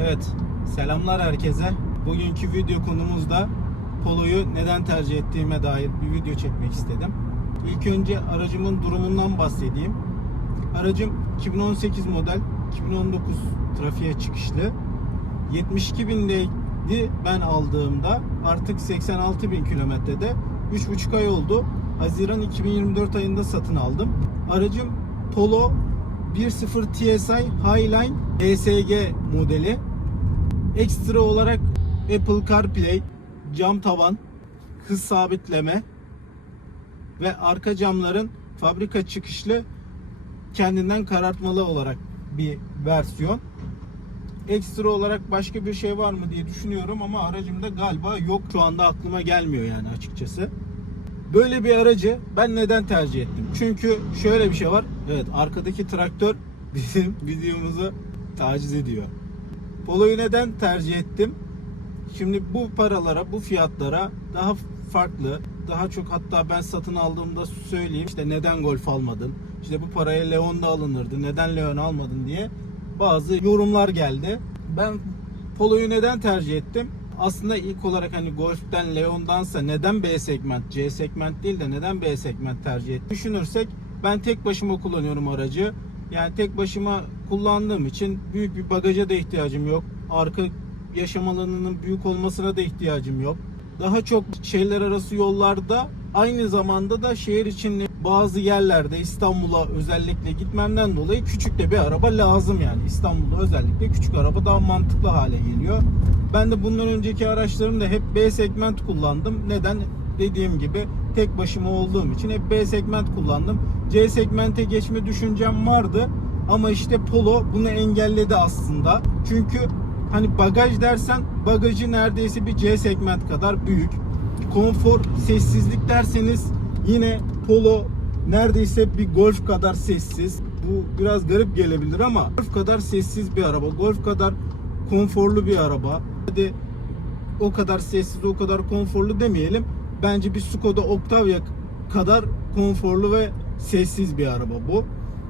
Evet, selamlar herkese. Bugünkü video konumuzda Polo'yu neden tercih ettiğime dair bir video çekmek istedim. İlk önce aracımın durumundan bahsedeyim. Aracım 2018 model, 2019 trafiğe çıkışlı. 72 bindeydi ben aldığımda. Artık 86 bin kilometrede. 3,5 ay oldu. Haziran 2024 ayında satın aldım. Aracım Polo 1.0 TSI Highline ESG modeli. Ekstra olarak Apple CarPlay, cam tavan, hız sabitleme ve arka camların fabrika çıkışlı kendinden karartmalı olarak bir versiyon. Ekstra olarak başka bir şey var mı diye düşünüyorum ama aracımda galiba yok. Şu anda aklıma gelmiyor yani açıkçası. Böyle bir aracı ben neden tercih ettim? Çünkü şöyle bir şey var. Evet arkadaki traktör bizim videomuzu taciz ediyor. Polo'yu neden tercih ettim? Şimdi bu paralara, bu fiyatlara daha farklı, daha çok hatta ben satın aldığımda söyleyeyim işte neden Golf almadın? İşte bu paraya Leon da alınırdı. Neden Leon almadın diye bazı yorumlar geldi. Ben Polo'yu neden tercih ettim? Aslında ilk olarak hani Golf'ten Leon'dansa neden B segment, C segment değil de neden B segment tercih ettim? Düşünürsek ben tek başıma kullanıyorum aracı. Yani tek başıma kullandığım için büyük bir bagaja da ihtiyacım yok. Arka yaşam alanının büyük olmasına da ihtiyacım yok. Daha çok şehirler arası yollarda aynı zamanda da şehir içinde bazı yerlerde İstanbul'a özellikle gitmemden dolayı küçük de bir araba lazım yani. İstanbul'da özellikle küçük araba daha mantıklı hale geliyor. Ben de bundan önceki araçlarımda hep B segment kullandım. Neden? Dediğim gibi tek başıma olduğum için hep B segment kullandım. C segmente geçme düşüncem vardı. Ama işte Polo bunu engelledi aslında. Çünkü hani bagaj dersen bagajı neredeyse bir C segment kadar büyük. Konfor, sessizlik derseniz yine Polo neredeyse bir Golf kadar sessiz. Bu biraz garip gelebilir ama Golf kadar sessiz bir araba. Golf kadar konforlu bir araba. Hadi o kadar sessiz, o kadar konforlu demeyelim. Bence bir Skoda Octavia kadar konforlu ve sessiz bir araba bu.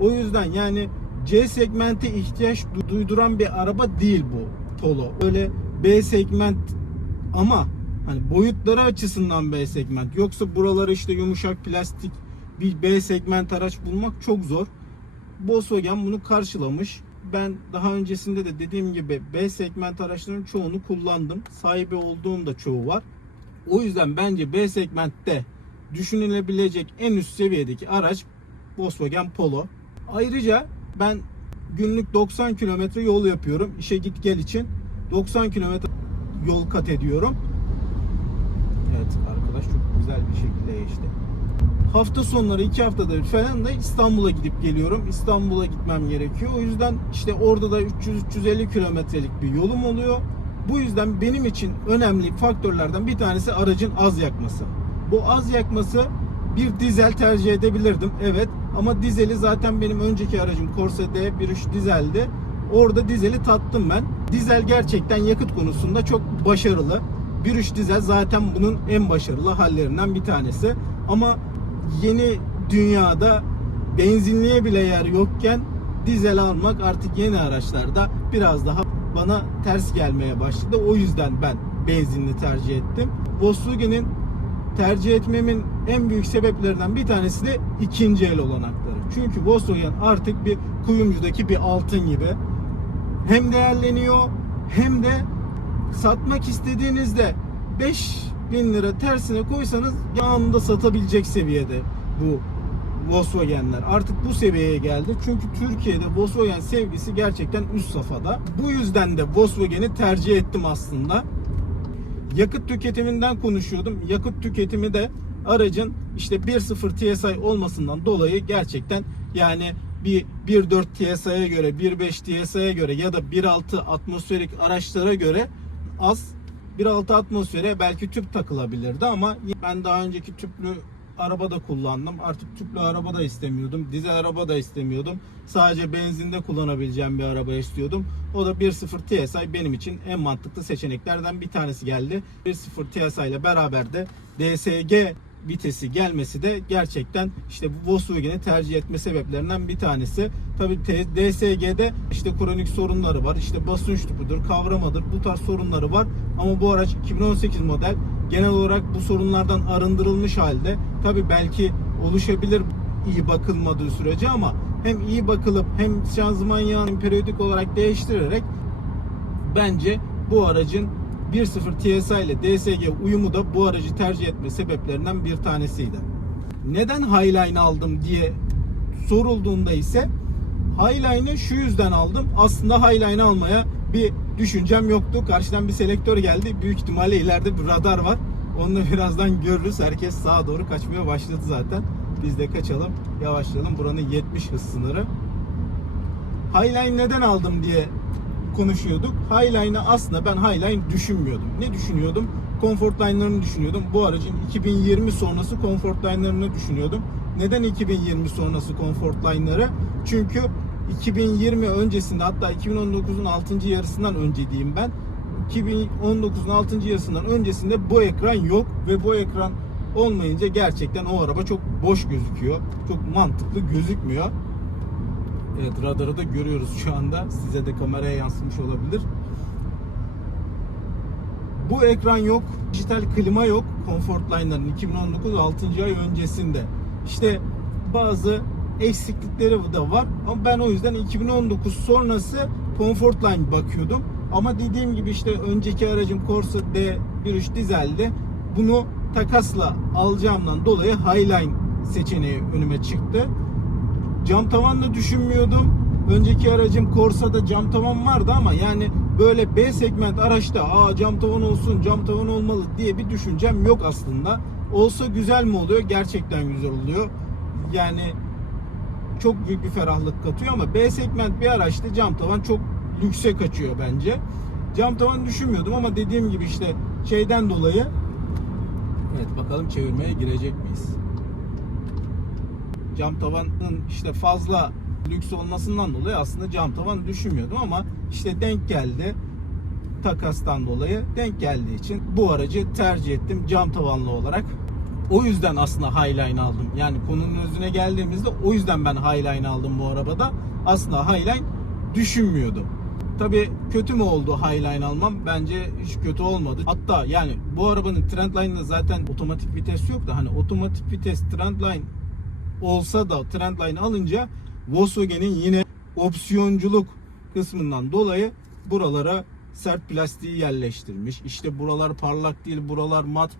O yüzden yani C segmente ihtiyaç du- duyduran bir araba değil bu Polo. Öyle B segment ama hani boyutları açısından B segment. Yoksa buraları işte yumuşak plastik bir B segment araç bulmak çok zor. Volkswagen bunu karşılamış. Ben daha öncesinde de dediğim gibi B segment araçların çoğunu kullandım. Sahibi olduğum da çoğu var. O yüzden bence B segmentte düşünülebilecek en üst seviyedeki araç Volkswagen Polo. Ayrıca ben günlük 90 kilometre yol yapıyorum. İşe git gel için 90 kilometre yol kat ediyorum. Evet arkadaş çok güzel bir şekilde geçti. Hafta sonları iki haftada bir falan da İstanbul'a gidip geliyorum. İstanbul'a gitmem gerekiyor. O yüzden işte orada da 300-350 kilometrelik bir yolum oluyor. Bu yüzden benim için önemli faktörlerden bir tanesi aracın az yakması. Bu az yakması bir dizel tercih edebilirdim. Evet ama dizeli zaten benim önceki aracım Corsa D13 dizeldi. Orada dizeli tattım ben. Dizel gerçekten yakıt konusunda çok başarılı. 1.3 dizel zaten bunun en başarılı hallerinden bir tanesi. Ama yeni dünyada benzinliğe bile yer yokken dizel almak artık yeni araçlarda biraz daha bana ters gelmeye başladı. O yüzden ben benzinli tercih ettim. Volkswagen'in tercih etmemin en büyük sebeplerinden bir tanesi de ikinci el olanakları. Çünkü Volkswagen artık bir kuyumcudaki bir altın gibi hem değerleniyor hem de satmak istediğinizde 5000 lira tersine koysanız anında satabilecek seviyede bu Volkswagen'ler. Artık bu seviyeye geldi. Çünkü Türkiye'de Volkswagen sevgisi gerçekten üst safhada. Bu yüzden de Volkswagen'i tercih ettim aslında. Yakıt tüketiminden konuşuyordum. Yakıt tüketimi de aracın işte 1.0 TSI olmasından dolayı gerçekten yani bir 1.4 TSI'ye göre, 1.5 TSI'ye göre ya da 1.6 atmosferik araçlara göre az. 1.6 atmosfere belki tüp takılabilirdi ama ben daha önceki tüplü araba da kullandım. Artık tüplü araba da istemiyordum. Dizel araba da istemiyordum. Sadece benzinde kullanabileceğim bir araba istiyordum. O da 1.0 TSI benim için en mantıklı seçeneklerden bir tanesi geldi. 1.0 TSI ile beraber de DSG vitesi gelmesi de gerçekten işte Volkswagen'i tercih etme sebeplerinden bir tanesi. Tabii T- DSG'de işte kronik sorunları var. İşte basınç tüpüdür, kavramadır. Bu tarz sorunları var. Ama bu araç 2018 model genel olarak bu sorunlardan arındırılmış halde. Tabii belki oluşabilir iyi bakılmadığı sürece ama hem iyi bakılıp hem şanzıman yağını periyodik olarak değiştirerek bence bu aracın 1.0 TSI ile DSG uyumu da bu aracı tercih etme sebeplerinden bir tanesiydi. Neden Highline aldım diye sorulduğunda ise Highline'ı şu yüzden aldım. Aslında Highline almaya bir düşüncem yoktu. Karşıdan bir selektör geldi. Büyük ihtimalle ileride bir radar var. Onu da birazdan görürüz. Herkes sağa doğru kaçmaya başladı zaten. Biz de kaçalım, yavaşlayalım. Buranın 70 hız sınırı. Highline neden aldım diye konuşuyorduk. Highline'ı aslında ben Highline düşünmüyordum. Ne düşünüyordum? Comfort line'larını düşünüyordum. Bu aracın 2020 sonrası Comfort line'larını düşünüyordum. Neden 2020 sonrası Comfort line'ları? Çünkü 2020 öncesinde hatta 2019'un 6. yarısından önce diyeyim ben. 2019'un 6. yarısından öncesinde bu ekran yok ve bu ekran olmayınca gerçekten o araba çok boş gözüküyor. Çok mantıklı gözükmüyor. Evet radarı da görüyoruz şu anda. Size de kameraya yansımış olabilir. Bu ekran yok. Dijital klima yok. Comfort Line'ların 2019 6. ay öncesinde. İşte bazı eksiklikleri de var. Ama ben o yüzden 2019 sonrası Comfort Line bakıyordum. Ama dediğim gibi işte önceki aracım Corsa D13 dizeldi. Bunu takasla alacağımdan dolayı Highline seçeneği önüme çıktı. Cam tavan da düşünmüyordum. Önceki aracım Corsa'da cam tavan vardı ama yani böyle B segment araçta aa cam tavan olsun, cam tavan olmalı diye bir düşüncem yok aslında. Olsa güzel mi oluyor? Gerçekten güzel oluyor. Yani çok büyük bir ferahlık katıyor ama B segment bir araçta cam tavan çok lükse kaçıyor bence. Cam tavan düşünmüyordum ama dediğim gibi işte şeyden dolayı Evet bakalım çevirmeye girecek miyiz? Cam tavanın işte fazla lüks olmasından dolayı aslında cam tavan düşünmüyordum ama işte denk geldi takastan dolayı denk geldiği için bu aracı tercih ettim cam tavanlı olarak. O yüzden aslında Highline aldım. Yani konunun özüne geldiğimizde o yüzden ben Highline aldım bu arabada. Aslında Highline düşünmüyordum. Tabii kötü mü oldu Highline almam? Bence hiç kötü olmadı. Hatta yani bu arabanın Trendline'da zaten otomatik vites yok da hani otomatik vites Trendline olsa da Trendline alınca Volkswagen'in yine opsiyonculuk kısmından dolayı buralara sert plastiği yerleştirmiş. İşte buralar parlak değil, buralar mat.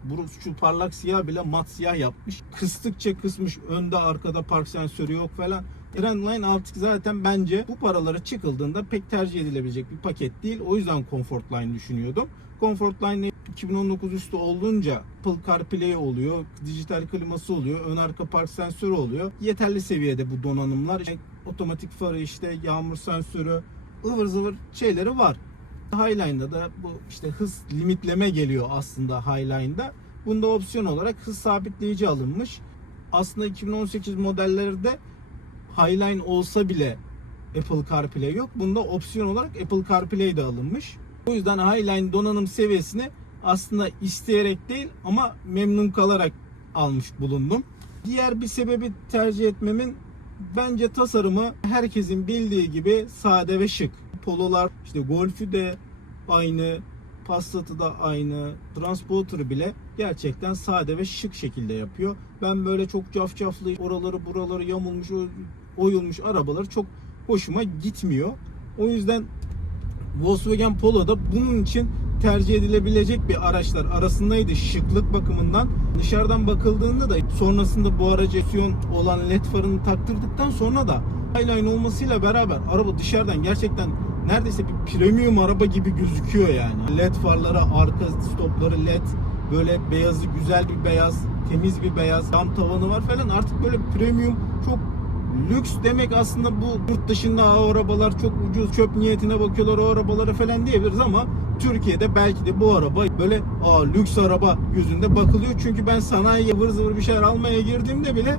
Şu parlak siyah bile mat siyah yapmış. Kıstıkça kısmış. Önde arkada park sensörü yok falan. Trendline artık zaten bence bu paralara çıkıldığında pek tercih edilebilecek bir paket değil. O yüzden Comfort Line düşünüyordum. Comfort Line 2019 üstü olunca Apple CarPlay oluyor, dijital kliması oluyor, ön arka park sensörü oluyor. Yeterli seviyede bu donanımlar. İşte otomatik farı işte yağmur sensörü ıvır zıvır şeyleri var. Highline'da da bu işte hız limitleme geliyor aslında Highline'da. Bunda opsiyon olarak hız sabitleyici alınmış. Aslında 2018 modellerde Highline olsa bile Apple CarPlay yok. Bunda opsiyon olarak Apple CarPlay de alınmış. O yüzden Highline donanım seviyesini aslında isteyerek değil ama memnun kalarak almış bulundum. Diğer bir sebebi tercih etmemin bence tasarımı herkesin bildiği gibi sade ve şık. Pololar işte Golf'ü de aynı, Passat'ı da aynı, Transporter'ı bile gerçekten sade ve şık şekilde yapıyor. Ben böyle çok cafcaflı oraları buraları yamulmuş, oyulmuş arabaları çok hoşuma gitmiyor. O yüzden Volkswagen Polo da bunun için tercih edilebilecek bir araçlar arasındaydı şıklık bakımından. Dışarıdan bakıldığında da sonrasında bu araca opsiyon olan led farını taktırdıktan sonra da Highline olmasıyla beraber araba dışarıdan gerçekten neredeyse bir premium araba gibi gözüküyor yani. Led farları, arka stopları led, böyle beyazı güzel bir beyaz, temiz bir beyaz, cam tavanı var falan artık böyle premium çok lüks demek aslında bu yurt dışında o arabalar çok ucuz çöp niyetine bakıyorlar o arabalara falan diyebiliriz ama Türkiye'de belki de bu araba böyle aa lüks araba gözünde bakılıyor. Çünkü ben sanayiye vır zıvır bir şeyler almaya girdiğimde bile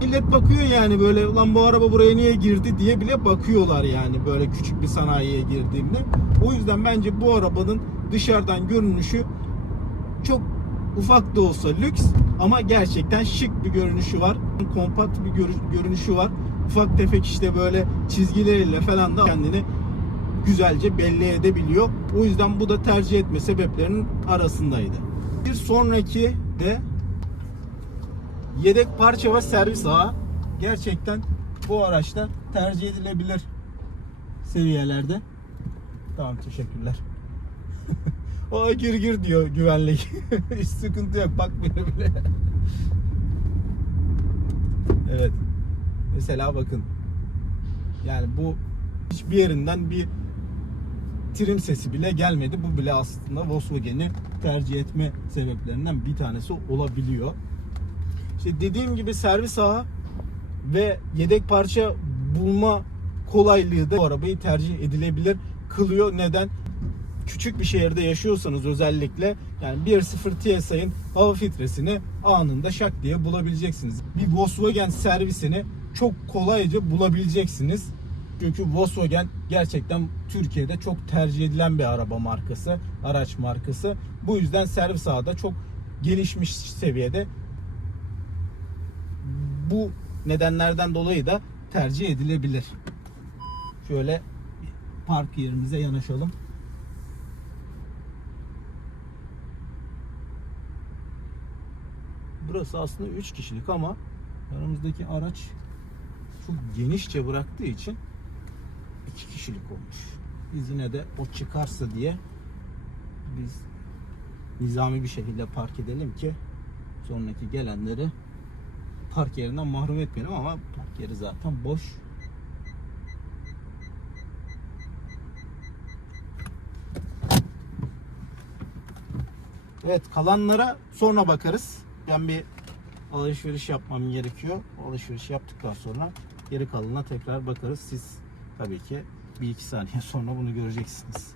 millet bakıyor yani böyle lan bu araba buraya niye girdi diye bile bakıyorlar yani böyle küçük bir sanayiye girdiğimde. O yüzden bence bu arabanın dışarıdan görünüşü çok ufak da olsa lüks Ama gerçekten şık bir görünüşü var. Kompakt bir görü- görünüşü var. Ufak tefek işte böyle çizgileriyle falan da kendini güzelce belli edebiliyor. O yüzden bu da tercih etme sebeplerinin arasındaydı. Bir sonraki de yedek parça ve servis ağı gerçekten bu araçta tercih edilebilir seviyelerde. Tamam teşekkürler. o gir gir diyor güvenlik. Hiç sıkıntı yok bakmıyor bile. evet. Mesela bakın. Yani bu hiçbir yerinden bir trim sesi bile gelmedi. Bu bile aslında Volkswagen'i tercih etme sebeplerinden bir tanesi olabiliyor. İşte dediğim gibi servis ağı ve yedek parça bulma kolaylığı da bu arabayı tercih edilebilir kılıyor. Neden? Küçük bir şehirde yaşıyorsanız özellikle yani 1.0 TSI'nin hava filtresini anında şak diye bulabileceksiniz. Bir Volkswagen servisini çok kolayca bulabileceksiniz. Çünkü Volkswagen gerçekten Türkiye'de çok tercih edilen bir araba markası, araç markası. Bu yüzden servis ağı da çok gelişmiş seviyede. Bu nedenlerden dolayı da tercih edilebilir. Şöyle park yerimize yanaşalım. Burası aslında 3 kişilik ama yanımızdaki araç çok genişçe bıraktığı için 2 kişilik olmuş. Biz yine de o çıkarsa diye biz nizami bir şekilde park edelim ki sonraki gelenleri park yerinden mahrum etmeyelim ama park yeri zaten boş. Evet kalanlara sonra bakarız. Ben bir alışveriş yapmam gerekiyor. Alışveriş yaptıktan sonra geri kalanına tekrar bakarız. Siz tabii ki bir iki saniye sonra bunu göreceksiniz.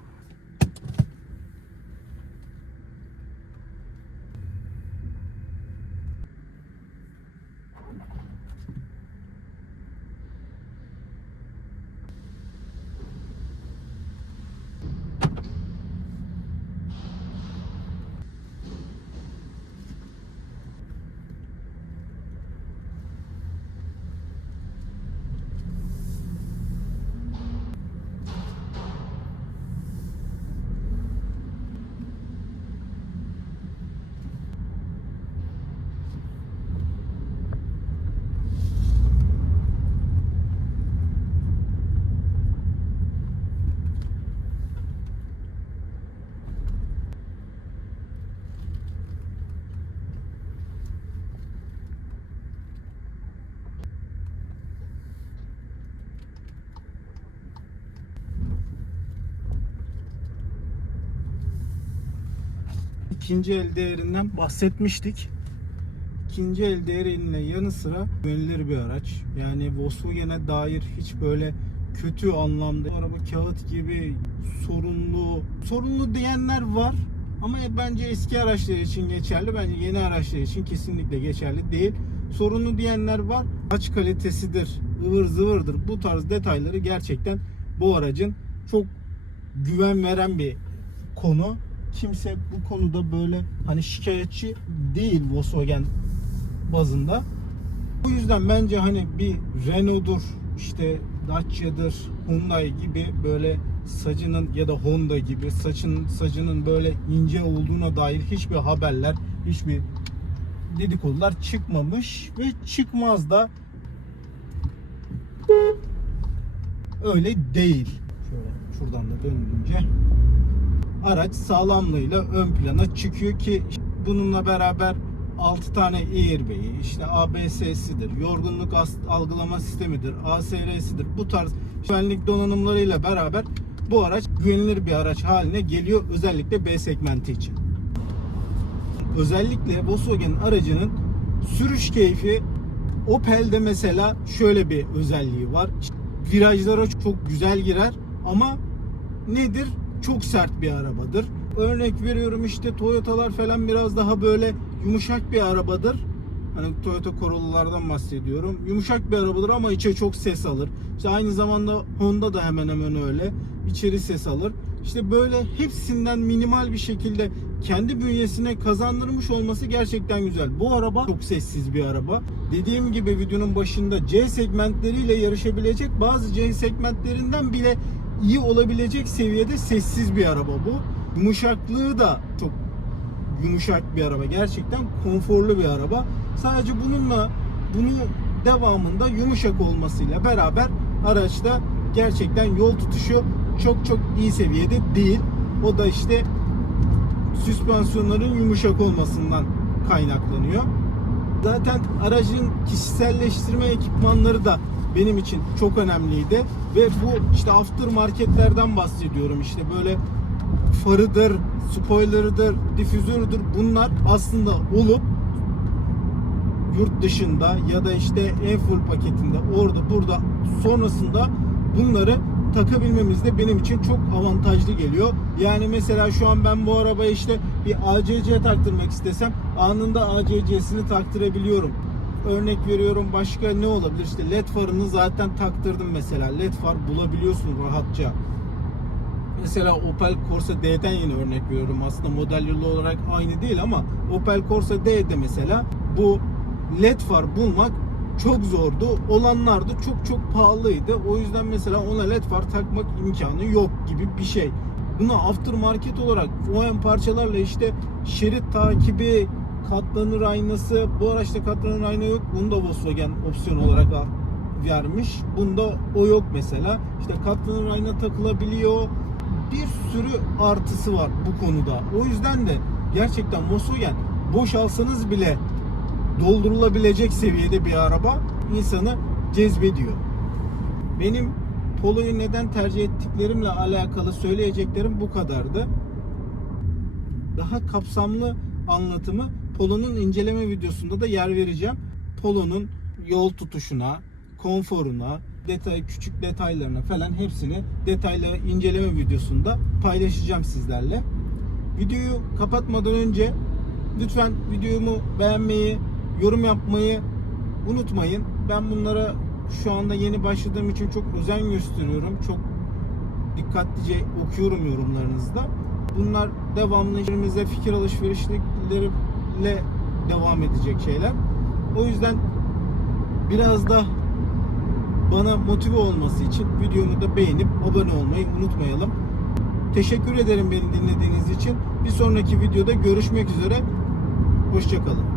İkinci el değerinden bahsetmiştik. İkinci el değerinin yanı sıra güvenilir bir araç. Yani Volkswagen'e dair hiç böyle kötü anlamda araba kağıt gibi sorunlu sorunlu diyenler var. Ama bence eski araçlar için geçerli bence yeni araçlar için kesinlikle geçerli değil. Sorunlu diyenler var. Aç kalitesidir ıvır zıvırdır. Bu tarz detayları gerçekten bu aracın çok güven veren bir konu kimse bu konuda böyle hani şikayetçi değil Volkswagen bazında. Bu yüzden bence hani bir Renault'dur, işte Dacia'dır, Hyundai gibi böyle sacının ya da Honda gibi saçın sacının böyle ince olduğuna dair hiçbir haberler, hiçbir dedikodular çıkmamış ve çıkmaz da öyle değil. Şöyle şuradan da döndünce araç sağlamlığıyla ön plana çıkıyor ki bununla beraber 6 tane airbag'i, işte ABS'sidir, yorgunluk algılama sistemidir, ASR'sidir. Bu tarz güvenlik donanımlarıyla beraber bu araç güvenilir bir araç haline geliyor özellikle B segmenti için. Özellikle Volkswagen aracının sürüş keyfi Opel'de mesela şöyle bir özelliği var. Virajlara çok güzel girer ama nedir? Çok sert bir arabadır. Örnek veriyorum işte Toyota'lar falan biraz daha böyle yumuşak bir arabadır. Hani Toyota Corolla'lardan bahsediyorum. Yumuşak bir arabadır ama içe çok ses alır. İşte aynı zamanda Honda da hemen hemen öyle. İçeri ses alır. İşte böyle hepsinden minimal bir şekilde kendi bünyesine kazandırmış olması gerçekten güzel. Bu araba çok sessiz bir araba. Dediğim gibi videonun başında C segmentleriyle yarışabilecek bazı C segmentlerinden bile iyi olabilecek seviyede sessiz bir araba bu. Yumuşaklığı da çok yumuşak bir araba. Gerçekten konforlu bir araba. Sadece bununla bunu devamında yumuşak olmasıyla beraber araçta gerçekten yol tutuşu çok çok iyi seviyede değil. O da işte süspansiyonların yumuşak olmasından kaynaklanıyor. Zaten aracın kişiselleştirme ekipmanları da benim için çok önemliydi ve bu işte aftermarketlerden bahsediyorum işte böyle farıdır, spoilerıdır, difüzördür bunlar aslında olup yurt dışında ya da işte en full paketinde orada burada sonrasında bunları takabilmemiz de benim için çok avantajlı geliyor. Yani mesela şu an ben bu arabaya işte bir ACC taktırmak istesem anında ACC'sini taktırabiliyorum. Örnek veriyorum başka ne olabilir? İşte led farını zaten taktırdım mesela. Led far bulabiliyorsun rahatça. Mesela Opel Corsa D'den yine örnek veriyorum. Aslında model yılı olarak aynı değil ama Opel Corsa D'de mesela bu led far bulmak çok zordu. Olanlar da çok çok pahalıydı. O yüzden mesela ona led far takmak imkanı yok gibi bir şey. Buna aftermarket olarak OEM parçalarla işte şerit takibi, katlanır aynası. Bu araçta katlanır ayna yok. Bunu da Volkswagen opsiyon olarak vermiş. Bunda o yok mesela. İşte katlanır ayna takılabiliyor. Bir sürü artısı var bu konuda. O yüzden de gerçekten Volkswagen boş alsanız bile doldurulabilecek seviyede bir araba insanı cezbediyor. Benim Polo'yu neden tercih ettiklerimle alakalı söyleyeceklerim bu kadardı. Daha kapsamlı anlatımı Polo'nun inceleme videosunda da yer vereceğim. Polo'nun yol tutuşuna, konforuna, detay küçük detaylarına falan hepsini detaylı inceleme videosunda paylaşacağım sizlerle. Videoyu kapatmadan önce lütfen videomu beğenmeyi, yorum yapmayı unutmayın. Ben bunlara şu anda yeni başladığım için çok özen gösteriyorum. Çok dikkatlice okuyorum yorumlarınızda. Bunlar devamlı işlerimize fikir alışverişleriyle devam edecek şeyler. O yüzden biraz da bana motive olması için videomu da beğenip abone olmayı unutmayalım. Teşekkür ederim beni dinlediğiniz için. Bir sonraki videoda görüşmek üzere. Hoşçakalın.